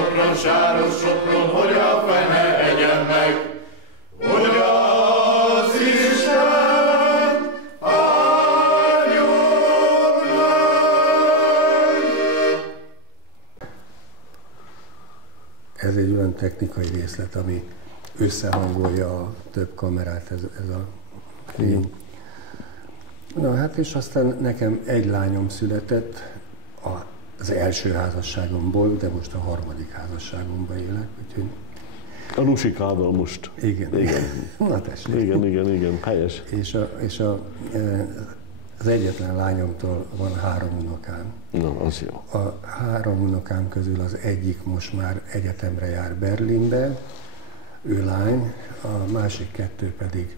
Sopron, sáros Sopron, hogy a fene egyen meg, hogy az Isten áldjon meg. Ez egy olyan technikai részlet, ami összehangolja a több kamerát, ez a fény. Na hát, és aztán nekem egy lányom született az első házasságomból, de most a harmadik házasságomban élek, úgyhogy... A Lusikával most. Igen. Na tessék. Igen, helyes. És az egyetlen lányomtól van 3 unokám. Na, az jó. A 3 unokám közül az egyik most már egyetemre jár Berlinbe, ő lány, a másik 2 pedig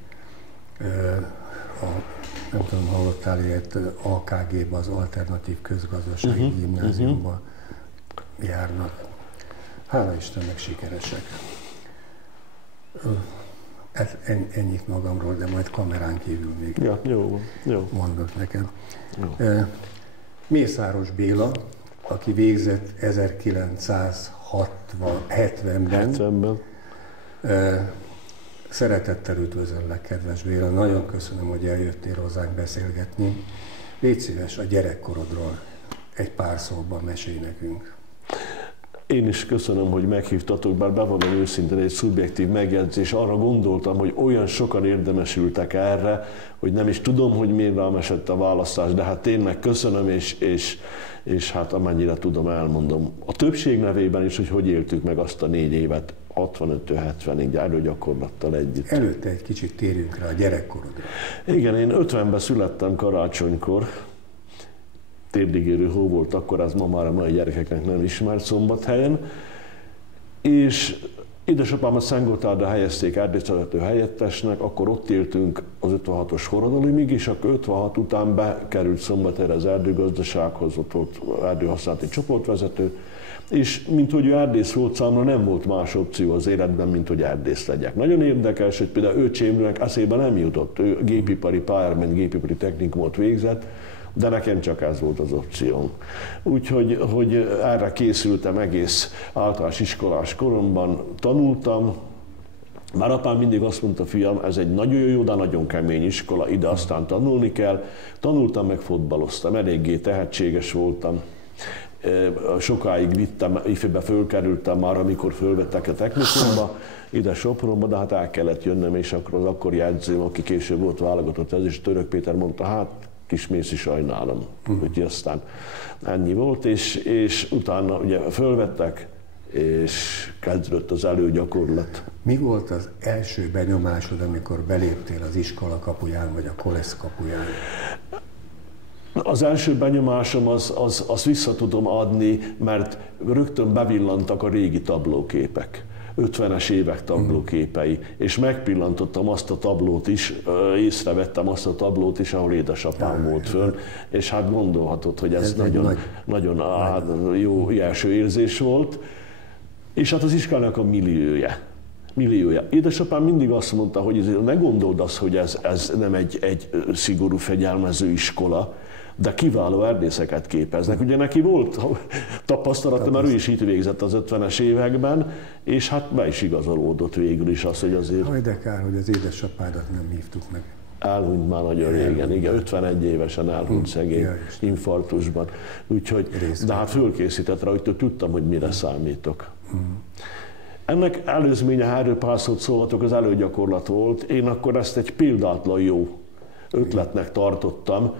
nem tudom, hallottál ilyet, AKG-ba, az Alternatív Közgazdasági Gimnáziumba járnak. Hála Istennek sikeresek. Ennyit magamról, de majd kamerán kívül még jó. mondok neked. Mészáros Béla, aki végzett 1970-ben. Szeretettel üdvözöllek, kedves Béla, nagyon köszönöm, hogy eljöttél hozzánk beszélgetni. Légy szíves, a gyerekkorodról egy pár szóban mesélj nekünk. Én is köszönöm, hogy meghívtatok, bár bevallom őszintén egy szubjektív megjegyzés. Arra gondoltam, hogy olyan sokan érdemesültek erre, hogy nem is tudom, hogy miért rám esett a választás, de hát tényleg köszönöm, és hát amennyire tudom, elmondom. A többség nevében is, hogy éltük meg azt a 4 évet, 65-től 70-ig erőgyakorlattal együtt. Előtte egy kicsit térjünk rá a gyerekkorodra. Igen, én 50-ben születtem karácsonykor. Térdigérő hó volt akkor, ez ma már a mai gyerekeknek nem ismert Szombathelyen. És édesapámat Szentgotthardra helyezték erdészvezető helyettesnek, akkor ott éltünk az 56-os forradalomig, és akkor 56 után bekerült Szombathelyre az erdőgazdasághoz, ott volt erdőhasználati csoportvezető, és mint hogy ő erdész volt, számomra nem volt más opció az életben, mint hogy erdész legyek. Nagyon érdekes, hogy például öcsémnek eszébe nem jutott, ő gépipari pályára, gépipari technikumot végzett, de nekem csak ez volt az opcióm. Úgyhogy erre készültem egész általános iskolás koromban, tanultam. Már apám mindig azt mondta, fiam, ez egy nagyon jó, de nagyon kemény iskola, ide aztán tanulni kell. Tanultam, meg fotballoztam, eléggé tehetséges voltam. Sokáig vittem, ifjúbe fölkerültem már, amikor fölvettek a technikumba, ide Sopronba, de hát el kellett jönnöm, és akkor az akkori edzőm, aki később volt válogatott ez, és Török Péter mondta, hát kis Mészi, sajnálom. Úgyhogy aztán ennyi volt, és utána ugye fölvettek, és kezdődött az előgyakorlat. Mi volt az első benyomásod, amikor beléptél az iskola kapuján, vagy a kolesz kapuján? Az első benyomásom azt vissza tudom adni, mert rögtön bevillantak a régi tablóképek. 50-es évek tablóképei, és megpillantottam azt a tablót is, észrevettem azt a tablót is, ahol édesapám volt fönn, és hát gondolhatod, hogy ez nagyon jó első érzés volt. És hát az iskolának a milliója. Édesapám mindig azt mondta, hogy ne gondold azt, hogy ez nem egy szigorú fegyelmező iskola, de kiváló erdészeket képeznek. Ugye neki volt tapasztalata, mert ő is itt végzett az 50-es években, és hát be is igazolódott végül is az, hogy azért... Haj, de kár, hogy az édesapádat nem hívtuk meg. Elhunyt már nagyon régen, igen, 51 évesen elhunyt szegény, infarktusban. Úgyhogy, de hát fölkészített rá, hogy tudtam, hogy mire számítok. Ennek előzménye, ha erről pár szót szólhatok, az előgyakorlat volt. Én akkor ezt egy példátlan jó ötletnek tartottam,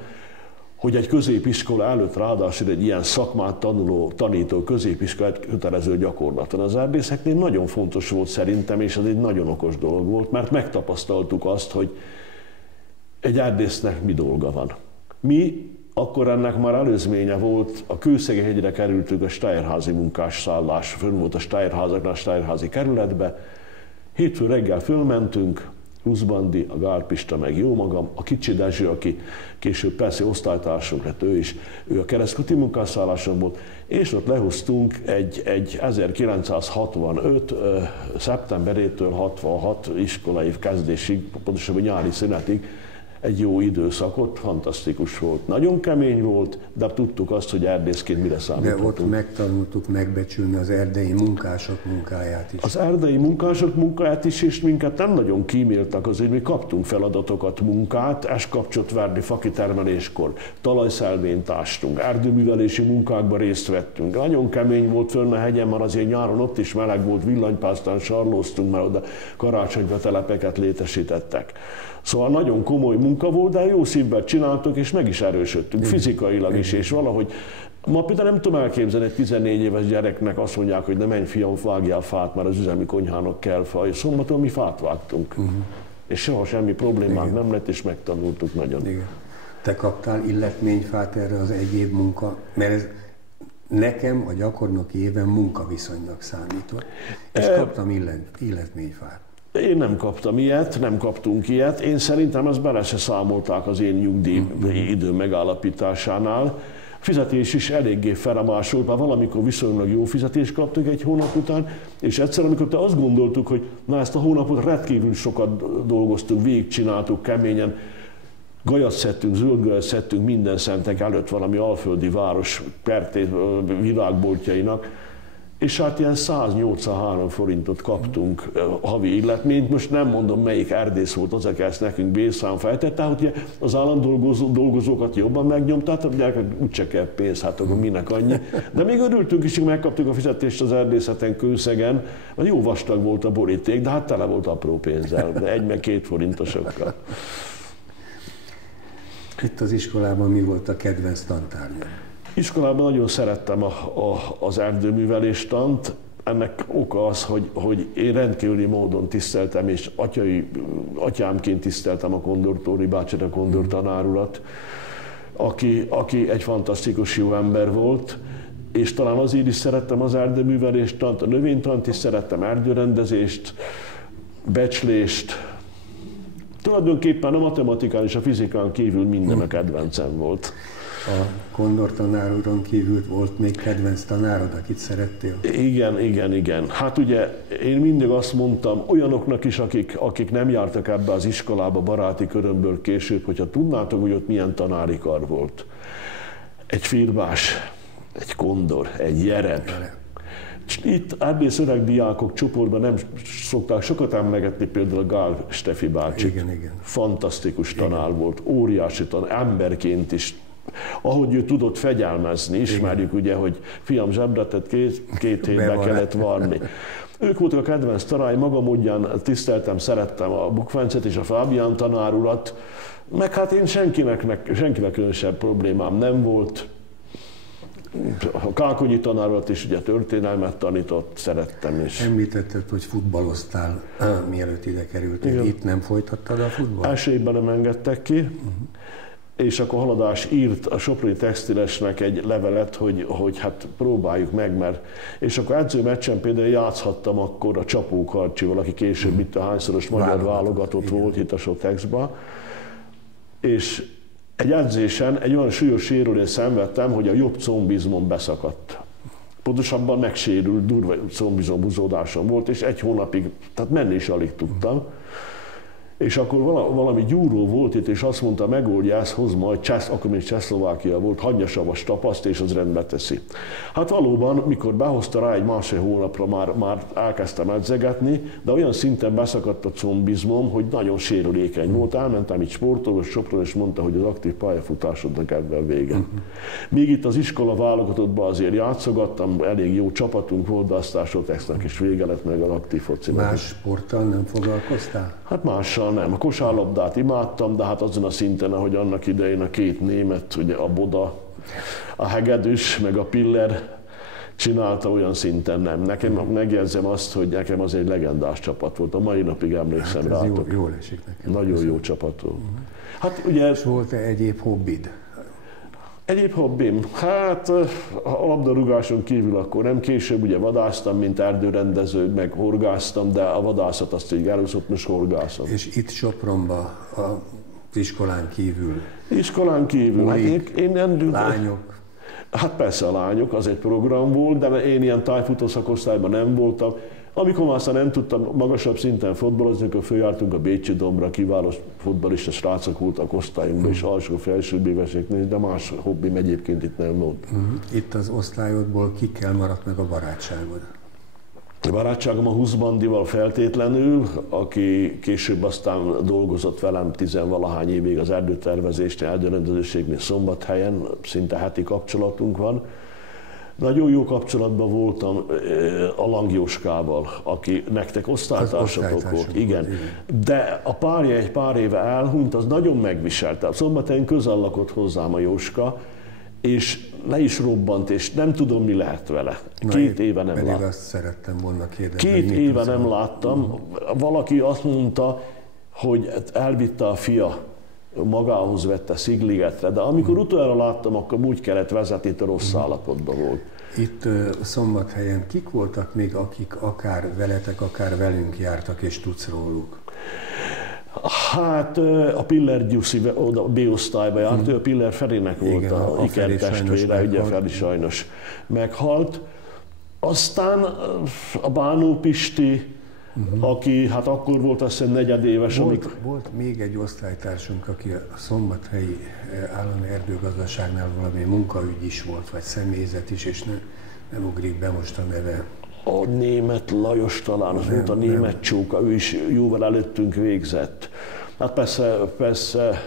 hogy egy középiskola előtt ráadásul egy ilyen szakmát tanító középiskolát kötelező gyakorlaton. Az erdészeknél nagyon fontos volt szerintem, és ez egy nagyon okos dolog volt, mert megtapasztaltuk azt, hogy egy erdésznek mi dolga van. Mi akkor ennek már előzménye volt, a Kőszegehegyre kerültünk a Steyrházi munkásszállás, fönn volt a Steyrházaknál, a Steyrházi kerületbe. Hétfő reggel fölmentünk, Huszbandi, a Gál Pista, meg jó magam, a Kicsi Dezső, aki később persze osztálytársunk lett, ő a keresztúti munkásszálláson volt, és ott lehoztunk egy 1965. Szeptemberétől 66 iskolaév kezdésig, pontosabban nyári szünetig egy jó időszakot, fantasztikus volt. Nagyon kemény volt, de tudtuk azt, hogy erdészként mire számítottunk. De ott megtanultuk megbecsülni az erdei munkások munkáját is. Az erdei munkások munkáját is, és minket nem nagyon kíméltek azért, mi kaptunk feladatokat, munkát, eskapcsot verni fakitermeléskor, talajszelvényt ástunk, erdőművelési munkákban részt vettünk. Nagyon kemény volt fönn a hegyen, már azért nyáron ott is meleg volt, villanypásztán sarlóztunk, mert oda karácsonyra telepeket létesítettek. Szóval nagyon komoly munka volt, de jó szívvel csináltuk, és meg is erősödtünk, fizikailag is, és valahogy ma például nem tudom elképzelni egy 14 éves gyereknek azt mondják, hogy ne menj fiam, vágjál fát, mert az üzemi konyhának kell fa. És szombaton mi fát vágtunk. És soha semmi problémánk nem lett, és megtanultuk nagyon. Igen. Te kaptál illetményfát erre az egyéb munka? Mert ez nekem a gyakornoki éven munkaviszonynak számított, és kaptam illetményfát. Én nem kaptam ilyet, nem kaptunk ilyet. Én szerintem ezt bele se számolták az én nyugdíj idő megállapításánál. Fizetés is eléggé felemásolt, már valamikor viszonylag jó fizetést kaptunk egy hónap után, és egyszer, amikor te azt gondoltuk, hogy na ezt a hónapot rendkívül sokat dolgoztunk, végigcsináltuk keményen, gajat szedtünk, zöldgajat szedtünk minden szentek előtt valami alföldi város virágboltjainak, és hát ilyen 183 forintot kaptunk havi illetményt. Most nem mondom, melyik erdész volt az, aki ezt nekünk B-szám fejtette, hogy az állandolgozókat jobban megnyomták, hogy úgyse kell pénz, hát akkor minek annyi. De még örültünk is, hogy megkaptuk a fizetést az erdészeten Kőszegen, mert jó vastag volt a boríték, de hát tele volt apró pénzzel, de 1 meg 2 forintosokkal. Itt az iskolában mi volt a kedvenc tantárgya? Iskolában nagyon szerettem az erdőműveléstant. Ennek oka az, hogy én rendkívüli módon tiszteltem, és atyámként tiszteltem a Kondor bácsit, a Kondor tanárulat, aki egy fantasztikus jó ember volt, és talán azért is szerettem az erdőműveléstant, a növénytant is szerettem, erdőrendezést, becslést. Tulajdonképpen a matematikán és a fizikán kívül minden a kedvencem volt. A Kondor tanáruron kívül volt még kedvenc tanárod, akit szerettél? Igen. Hát ugye én mindig azt mondtam olyanoknak is, akik nem jártak ebbe az iskolába baráti körömből később, hogyha tudnátok, hogy ott milyen tanári kar volt. Egy Firbás, egy Kondor, egy Jereb. Itt erdész öreg diákok csoportban nem szokták sokat emlegetni, például a Gál Stefi bácsit. Igen. Fantasztikus tanár volt, óriási tanár, emberként is. Ahogy ő tudott fegyelmezni, ismerjük ugye, hogy fiam zsebretet 2 hétbe kellett varni. Ők voltak a kedvenc tanárai, maga módján tiszteltem, szerettem a Bukfencet és a Fábián tanárulat, meg hát én senkinek különösebb problémám nem volt. A Kákonyi tanárulat is ugye történelmet tanított, szerettem is. Említetted, hogy futballoztál, mielőtt ide kerültél. Igen. Itt nem folytattad a futballt? Első évben nem engedtek ki. És akkor Haladás írt a Soproni Textilesnek egy levelet, hogy hát próbáljuk meg, mert... És akkor edzőmeccsen például játszhattam akkor a Csapó Karcsival, aki később itt a hányszoros magyar válogatott volt itt a Sotexban. És egy edzésen egy olyan súlyos sérülést szenvedtem, hogy a jobb combizmom beszakadt. Pontosabban megsérült, durva combizomhúzódásom volt, és 1 hónapig, tehát menni is alig tudtam. És akkor valami gyúró volt itt, és azt mondta, megoldja ezt, hoz majd, akkor még Csehszlovákia volt, hagyja savas tapaszt, és az rendbe teszi. Hát valóban, mikor behozta rá egy 1,5 hónapra, már elkezdtem edzegetni, de olyan szinten beszakadt a combizmom, hogy nagyon sérülékeny volt. Elmentem itt sportolós Sopron, és mondta, hogy az aktív pályafutásodnak ebben vége. Még itt az iskola válogatottban azért játszogattam, elég jó csapatunk volt, de aztán Sotexnek is vége lett meg az aktív focinak. Más sporttal nem foglalkoztál? Hát mással nem. A kosárlabdát imádtam, de hát azon a szinten, ahogy annak idején a 2 német, ugye a Boda, a Hegedűs, meg a Piller csinálta, olyan szinten nem. Nekem megjegyzem azt, hogy nekem az egy legendás csapat volt. A mai napig emlékszem rátok. Jól esik nekem. Nagyon jó csapat volt. Hát ugye... És volt-e egyéb hobbid? Egyéb hobbim? Hát a labdarúgáson kívül akkor nem, később ugye vadásztam, mint erdőrendező, meg horgáztam, de a vadászat azt így először most horgászom. És itt Sopronban az iskolán kívül? Iskolán kívül, hát én lányok? Hát persze a lányok, az egy program volt, de én ilyen tájfutó szakosztályban nem voltam. Amikor már aztán nem tudtam magasabb szinten fotbalozni, akkor följártunk a Bécsi Dombra, kiváló futballista srácok voltak osztályunkban, és alsó-felsőbb éveseknél, de más hobbim egyébként itt nem volt. Itt az osztályodból kikkel maradt meg a barátságod? A barátságom a Huszbandival feltétlenül, aki később aztán dolgozott velem 10-valahány évig az erdőtervezésnél, erdőrendezőségnél Szombathelyen, szinte heti kapcsolatunk van. Nagyon jó kapcsolatban voltam a Lang Jóskával, aki nektek osztálytársatok volt. Igen. De a párja egy pár éve elhunyt, az nagyon megviselte. A Szombathelyen közel lakott hozzám a Jóska, és le is robbant, és nem tudom, mi lehet vele. 2 éve nem láttam. Azt szerettem volna kérdezni. 2 éve nem láttam. Valaki azt mondta, hogy elvitte a fia, magához vette Szigligetre, de amikor utoljára láttam, akkor úgy kellett vezetni, itt a rossz állapotban volt. Itt Szombathelyen kik voltak még, akik akár veletek, akár velünk jártak, és tudsz róluk? Hát a Piller Gyuszi oda B-osztályba járt, ő a Piller Ferinek volt a ikertestvére, ugye Feri sajnos meghalt. Aztán a Bánó Pisti, aki hát akkor volt azt hiszem negyedéves. Volt még egy osztálytársunk, aki a szombathelyi állami erdőgazdaságnál valami munkaügy is volt, vagy személyzet is, és nem ugrik be most a neve. A Német Lajos talán, az volt a Német Csóka, ő is jóval előttünk végzett. Hát persze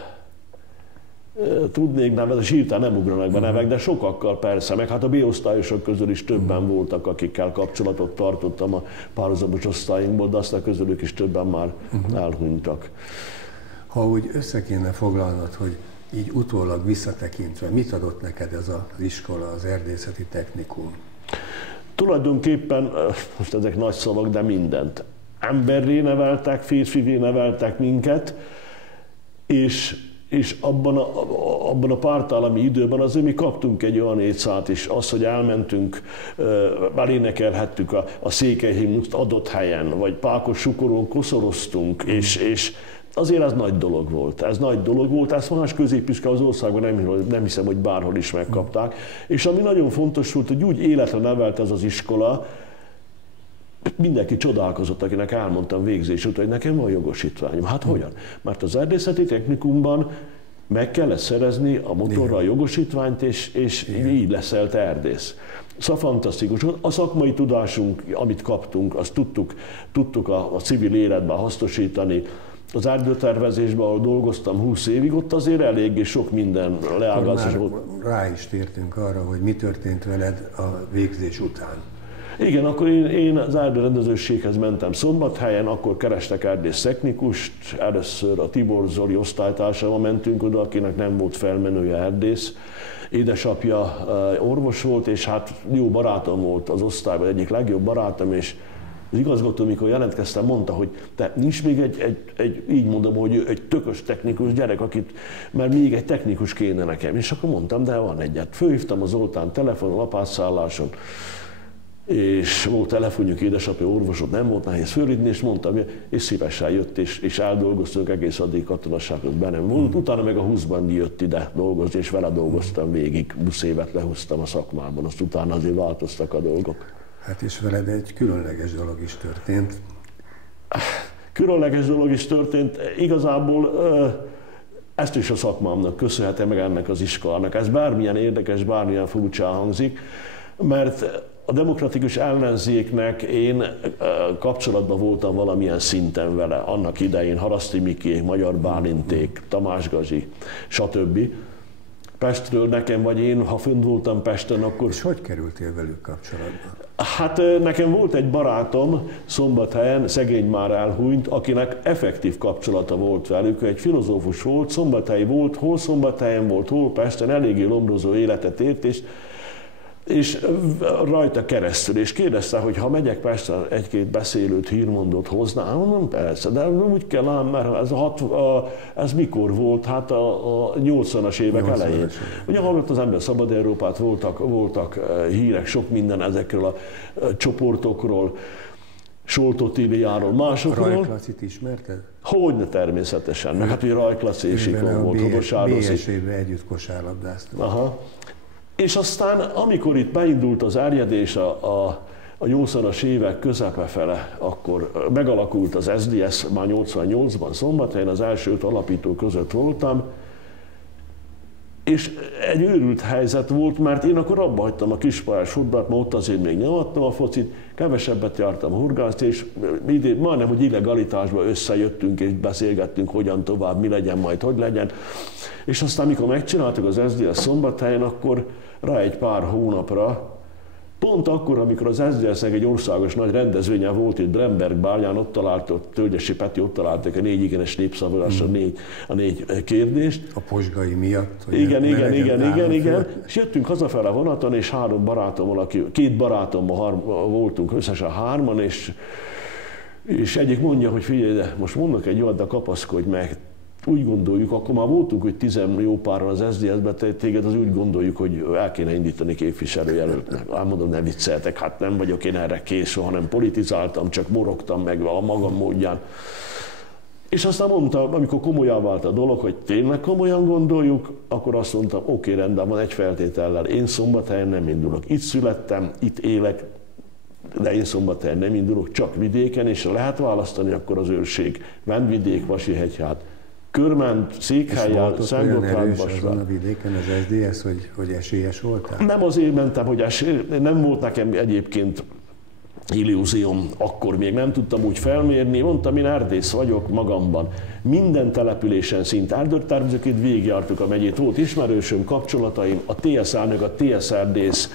tudnék nevezni, és hirtelen nem ugranak be nevek, de sokakkal persze, meg hát a B-osztályosok közül is többen voltak, akikkel kapcsolatot tartottam a párhuzamos osztályunkból, de aztán közülük is többen már elhunytak. Ha úgy össze kéne foglalnod, hogy így utólag visszatekintve, mit adott neked ez az iskola, az erdészeti technikum? Tulajdonképpen, most ezek nagy szavak, de mindent. Emberré neveltek, férfivé neveltek minket, és abban a pártállami időben azért mi kaptunk egy olyan étszát is, az, hogy elmentünk, elénekelhettük a székelyhimnuszt adott helyen, vagy Pákos Sukoron koszoroztunk, és azért ez nagy dolog volt. Ez nagy dolog volt, ezt más középiskola az országban nem hiszem, hogy bárhol is megkapták. És ami nagyon fontos volt, hogy úgy életre nevelt ez az iskola, mindenki csodálkozott, akinek elmondtam végzés után, hogy nekem van jogosítványom. Hát hogyan? Mert az erdészeti technikumban meg kellett szerezni a motorra a jogosítványt, és így leszel te erdész. Szóval fantasztikus. A szakmai tudásunk, amit kaptunk, azt tudtuk a civil életben hasznosítani. Az erdőtervezésben, ahol dolgoztam 20 évig, ott azért eléggé sok minden leágazás volt. Rá is tértünk arra, hogy mi történt veled a végzés után. Igen, akkor én az erdőrendezőséghez mentem Szombathelyen, akkor kerestek erdész technikust, először a Tibor Zoli osztálytársával mentünk oda, akinek nem volt felmenője erdész. Édesapja orvos volt, és hát jó barátom volt az osztályban, egyik legjobb barátom, és az igazgató, mikor jelentkeztem, mondta, hogy te nincs még így mondom, hogy egy tökös technikus gyerek, mert még egy technikus kéne nekem. És akkor mondtam, de van egyet. Fölhívtam az Zoltán telefonon, lapásszálláson, és volt telefonjuk, édesapja orvosod, nem volt nehéz fölhívni, és mondtam, és szívesen jött, és eldolgoztunk egész addig katonasághoz bennem volt. Utána meg a Huszbandi jött ide dolgozni, és vele dolgoztam végig, 20 évet lehúztam a szakmában, azt utána azért változtak a dolgok. Hát és veled egy különleges dolog is történt. Különleges dolog is történt. Igazából ezt is a szakmámnak köszönhetem, meg ennek az iskolának. Ez bármilyen érdekes, bármilyen furcsán hangzik, mert a demokratikus ellenzéknek én kapcsolatban voltam valamilyen szinten vele. Annak idején Haraszti Mikék, Magyar Bálinték, Tamás Gazi, stb. Pestről nekem, vagy én, ha fönt voltam Pesten, akkor... És hogy kerültél velük kapcsolatba? Hát nekem volt egy barátom Szombathelyen, szegény már elhunyt, akinek effektív kapcsolata volt velük, egy filozófus volt, szombathelyi volt, hol Szombathelyen volt, hol Pesten, eléggé lombrozó életet élt, és rajta keresztül, és kérdezte, hogy ha megyek Pesten egy-két beszélőt, hírmondót hoznám, mondom, persze, de úgy kell ám, mert ez mikor volt? Hát a 80-as évek elején. Ugye hallott az ember Szabad Európát, voltak hírek, sok minden ezekről a csoportokról, Soltó-Tíliáról, másokról. Rajklacit ismerted? Hogyne, természetesen. Hát ugye Rajklaci és Ikon volt, Hogos Árosi. BSV-be együtt kosárlabdáztunk. Aha. És aztán, amikor itt beindult az erjedés a 80-as évek közepe fele, akkor megalakult az SZDSZ, már 88-ban Szombathelyen, az első 5 alapító között voltam, és egy őrült helyzet volt, mert én akkor abba hagytam a kispályás futballt, mert ott azért még nyomattam a focit, kevesebbet jártam hurgászni, és majdnem, hogy illegalitásba összejöttünk és beszélgettünk, hogyan tovább, mi legyen, majd hogy legyen. És aztán, amikor megcsináltuk az SZDSZ Szombathelyen, akkor rá egy pár hónapra, pont akkor, amikor az SZDSZ-nek egy országos nagy rendezvénye volt itt Bremberg bálján, ott találtak, Tölgyesi Peti, ott találtak a 4 igenes népszavazásra a 4 kérdést. A Posgai miatt? Hogy igen. És jöttünk hazafele vonaton, és 2 barátommal voltunk, összesen 3-an, és egyik mondja, hogy figyelj, de most mondok egy olyat, de kapaszkodj meg. Úgy gondoljuk, akkor már voltunk, hogy 10 jó páran az SZDSZ-be, téged az úgy gondoljuk, hogy el kéne indítani képviselőjelöltnek. Mondom, ne vicceltek, hát nem vagyok én erre kész, hanem politizáltam, csak morogtam meg a magam módján. És aztán mondta, amikor komolyan vált a dolog, hogy tényleg komolyan gondoljuk, akkor azt mondtam, oké, rendben van, egy feltétellel, én Szombathelyen nem indulok. Itt születtem, itt élek, de én Szombathelyen nem indulok, csak vidéken, és ha lehet választani, akkor az őrség, Vendvidék, Vasihegyhát, Körment, Székhelyen, Szentgotthárd, azon a vidéken az SZDSZ, hogy esélyes voltál? Nem azért mentem, hogy nem volt nekem egyébként illúzióm, akkor még nem tudtam úgy felmérni. Mondtam, én erdész vagyok magamban. Minden településen szinte erdőtervezőként végigjártuk a megyét. Volt ismerősöm, kapcsolataim, a TSZ-nök, a TSZ erdész,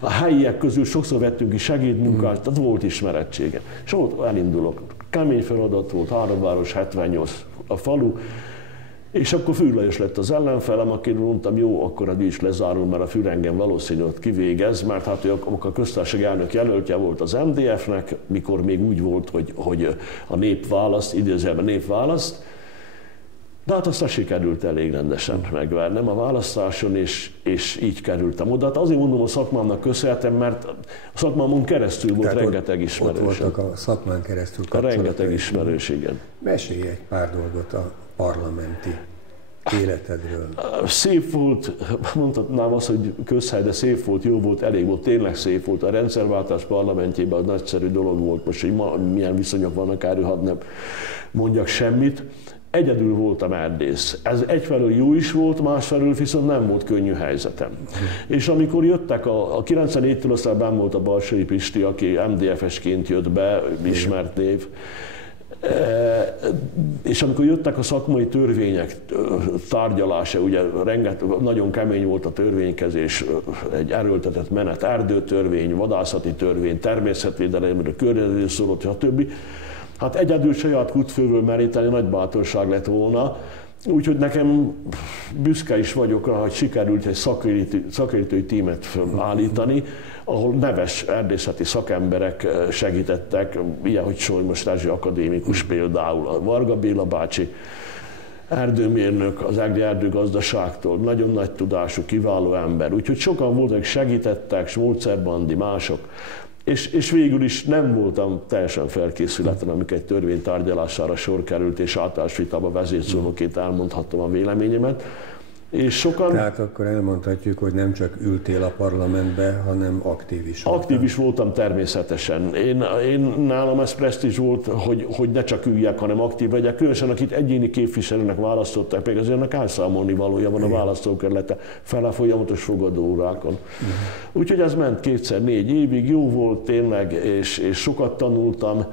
a helyiek közül sokszor vettünk is segédmunkát, tehát volt ismerettsége. És ott elindulok. Kemény feladat volt, 3 város, 78 a falu, és akkor Fürr Lajos lett az ellenfelem, akiről mondtam, jó, akkor a díj lezárul, mert a Fürr engem valószínűleg kivégez, mert hát ő a köztársasági elnök jelöltje volt az MDF-nek, mikor még úgy volt, hogy a nép választ, idézőjelben nép választ, de hát aztán sikerült elég rendesen megvernem a választáson, és így kerültem oda. Hát azért mondom, a szakmámnak köszönhetem, mert a szakmámon keresztül volt rengeteg ismerőség. Ott voltak a szakmán keresztül rengeteg ismerős, igen. Mesélj egy pár dolgot a parlamenti életedről. Szép volt, mondhatnám azt, hogy közhely, de szép volt, jó volt, elég volt, tényleg szép volt. A rendszerváltás parlamentjében az nagyszerű dolog volt. Most, hogy ma milyen viszonyok vannak, erről hadd nem mondjak semmit. Egyedül voltam erdész. Ez egyfelől jó is volt, másfelől viszont nem volt könnyű helyzetem. És amikor jöttek, a 94-től aztán benn volt a Balsai Pisti, aki MDF-esként jött be, ismert név, és amikor jöttek a szakmai törvények tárgyalása, ugye nagyon kemény volt a törvénykezés, egy erőltetett menet, erdőtörvény, vadászati törvény, természetvédelemről, környezetről szólott, stb. Hát egyedül saját kutfőből meríteni nagy bátorság lett volna, úgyhogy nekem büszke is vagyok rá, hogy sikerült egy szakértői tímet felállítani, ahol neves erdészeti szakemberek segítettek, ilyen, hogy Solymos Rezsi akadémikus például, a Varga Béla bácsi, erdőmérnök az Egri erdőgazdaságtól, nagyon nagy tudású, kiváló ember. Úgyhogy sokan voltak, segítettek, Smolcer Bandi, mások. És végül is nem voltam teljesen felkészületlen, amikor egy törvény tárgyalására sor került, és általános vitában vezérszónokként elmondhattam a véleményemet. És sokan... Tehát akkor elmondhatjuk, hogy nem csak ültél a parlamentbe, hanem aktív is voltam. Aktív is voltam természetesen. Én nálam ez presztízs volt, hogy ne csak üljek, hanem aktív legyek. Különösen akit egyéni képviselőnek választották, meg azért ennek elszámolni valója van a választókerülete fele folyamatos fogadóórákon. Úgyhogy ez ment 2-4 évig, jó volt tényleg, és sokat tanultam.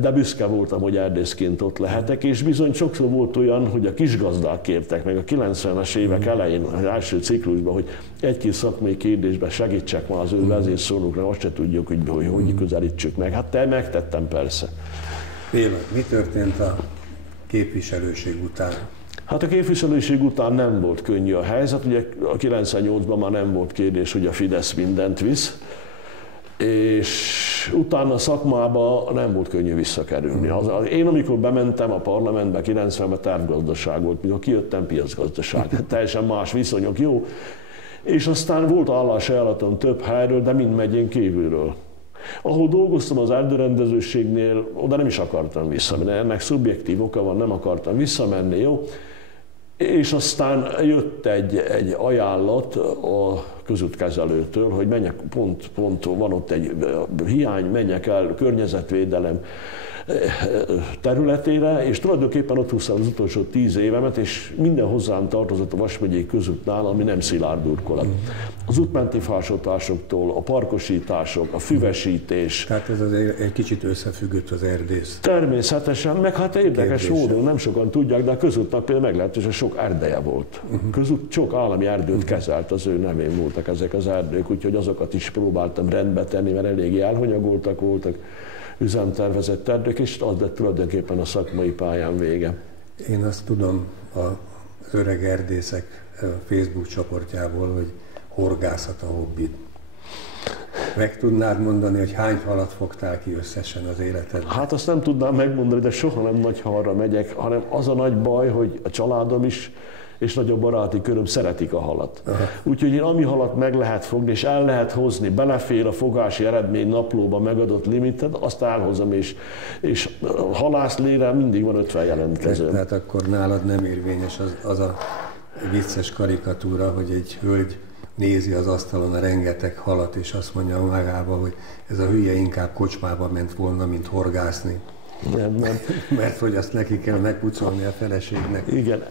De büszke voltam, hogy erdészként ott lehetek, és bizony sokszor volt olyan, hogy a kisgazdák kértek meg a 90-es évek elején, az első ciklusban, hogy egy-két szakmai kérdésben segítsek már az ő vezérszónokra, azt se tudjuk, hogy közelítsük meg. Hát te megtettem persze. Béla, mi történt a képviselőség után? Hát a képviselőség után nem volt könnyű a helyzet, ugye a 98-ban már nem volt kérdés, hogy a Fidesz mindent visz, és utána a szakmába nem volt könnyű visszakerülni. Én amikor bementem a parlamentbe 90-ben tervgazdaság volt, mikor kijöttem piacgazdaság. Teljesen más viszonyok, jó. És aztán volt állásajánlatom több helyről, de mind megyén kívülről. Ahol dolgoztam az erdőrendezőségnél, oda nem is akartam visszamenni. Ennek szubjektív oka van, nem akartam visszamenni, jó. És aztán jött egy ajánlat a közútkezelőtől, hogy menjek, pont van ott egy hiány, menjek el környezetvédelem területére, és tulajdonképpen ott húztam az utolsó 10 évemet, és minden hozzám tartozott a Vas megyei közútnál, ami nem szilárd burkolat. Az útmenti fásoltásoktól, a parkosítások, a füvesítés. Tehát ez azért egy kicsit összefüggött az erdész. Természetesen, meg hát érdekes módon, nem sokan tudják, de a közútnak például meglehetősen sok erdeje volt. Közút sok állami erdőt kezelt, az ő nevén voltak ezek az erdők, úgyhogy azokat is próbáltam rendbe tenni, mert eléggé elhanyagoltak voltak, üzemtervezett erdők, és az lett tulajdonképpen a szakmai pályán vége. Én azt tudom az öreg erdészek Facebook csoportjából, hogy horgászat a hobbit. Meg tudnád mondani, hogy hány halat fogtál ki összesen az életedben? Hát azt nem tudnám megmondani, de soha nem nagy halra megyek, hanem az a nagy baj, hogy a családom is és nagyobb baráti köröm szeretik a halat. Úgyhogy én ami halat meg lehet fogni, és el lehet hozni, belefér a fogási eredmény naplóba megadott limited, azt elhozom, és halászlére mindig van 50 jelentkező. Tehát akkor nálad nem érvényes az a vicces karikatúra, hogy egy hölgy nézi az asztalon a rengeteg halat, és azt mondja magába, hogy ez a hülye inkább kocsmába ment volna, mint horgászni. Nem. Mert hogy azt neki kell megpucolni a feleségnek. Igen,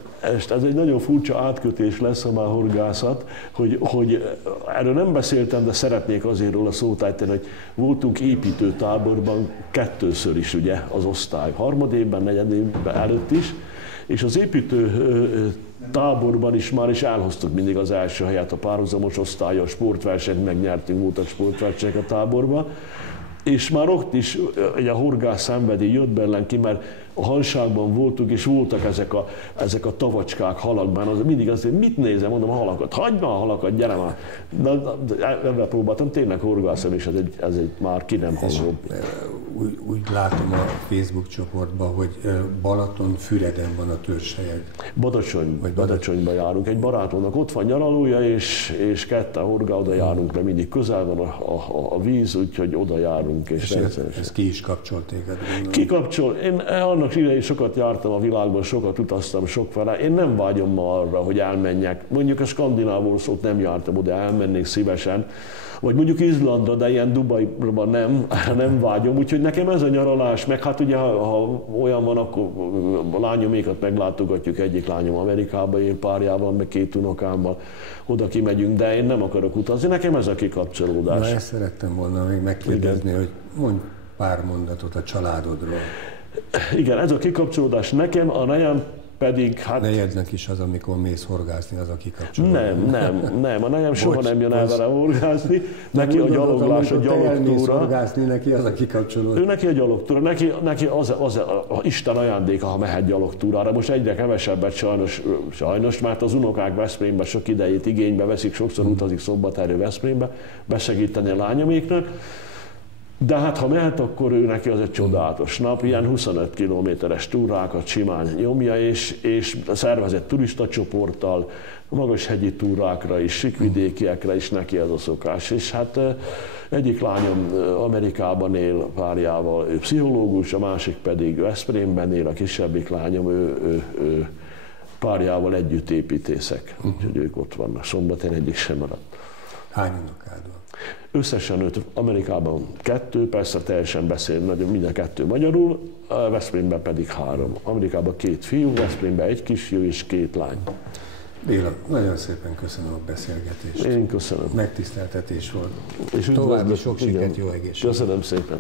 ez egy nagyon furcsa átkötés lesz a már horgászat, hogy erről nem beszéltem, de szeretnék azért róla szót ejteni, hogy voltunk építőtáborban 2-ször is ugye az osztály, 3. évben, 4. évben előtt is, és az építő táborban is már is elhoztuk mindig az első helyet a párhuzamos osztályon, a sportversenyt megnyertünk, voltak sportversenyek a táborban, és már ott is egy a horgász szenvedély jött bennem ki, mert a halságban voltunk, és voltak ezek a tavacskák halakban, az mindig azt mondja, mit nézem, mondom a halakat, hagyd már a halakat, gyere már. Ebben próbáltam, tényleg horgászom, és ez egy már ki nem halló. Úgy látom a Facebook csoportban, hogy Balatonfüreden van a törzshelyed. Badacsonyba járunk. Egy barátomnak ott van nyaralója, és ketten horgá, oda járunk, mert mindig közel van a víz, úgyhogy oda járunk. És ez ki is kapcsol téged? Kikapcsol. Én annak idején sokat jártam a világban, sokat utaztam sokfele. Én nem vágyom ma arra, hogy elmenjek. Mondjuk a Skandinávból szót nem jártam oda, elmennék szívesen. Vagy mondjuk Izlandra, de ilyen Dubajban nem vágyom. Úgyhogy nekem ez a nyaralás, meg hát ugye, ha olyan van, akkor a lányomékat meglátogatjuk, egyik lányom Amerikába él párjával, meg 2 unokámmal, oda kimegyünk, de én nem akarok utazni, nekem ez a kikapcsolódás. Na, ezt szerettem volna még megkérdezni, hogy mondj pár mondatot a családodról. Igen, ez a kikapcsolódás nekem, a nejem pedig, hát... Nejednek is az, amikor mész horgászni, az a kikapcsolódás. Nem, a nejem soha nem jön el vele horgászni. Neki a gyaloglás, a gyalogtúra. Horgászni, neki az a kikapcsolódás. Neki a gyalogtúra, neki az a Isten ajándéka, ha mehet gyalogtúrára. Most egyre kevesebbet sajnos, mert az unokák Veszprémbe sok idejét igénybe veszik, sokszor utazik Szombathelyről Veszprémbe, besegíteni a lányoméknak. De hát ha mehet, akkor ő neki az egy csodálatos nap, ilyen 25 kilométeres túrákat simán nyomja, és szervezett turistacsoporttal, magashegyi túrákra is, síkvidékiekre is neki ez a szokás. És hát egyik lányom Amerikában él párjával, ő pszichológus, a másik pedig Veszprémben él, a kisebbik lányom, ő párjával együtt építészek, úgyhogy ők ott vannak, Szombathelyen egyik sem maradt. Hány unokád van? Összesen 5, Amerikában 2, persze teljesen beszél, mind a 2 magyarul, Veszprémben pedig 3. Amerikában 2 fiú, Veszprémben 1 kisfiú és 2 lány. Béla, nagyon szépen köszönöm a beszélgetést. Én köszönöm. Megtiszteltetés volt. És további sok sikert, jó egészséget. Köszönöm szépen.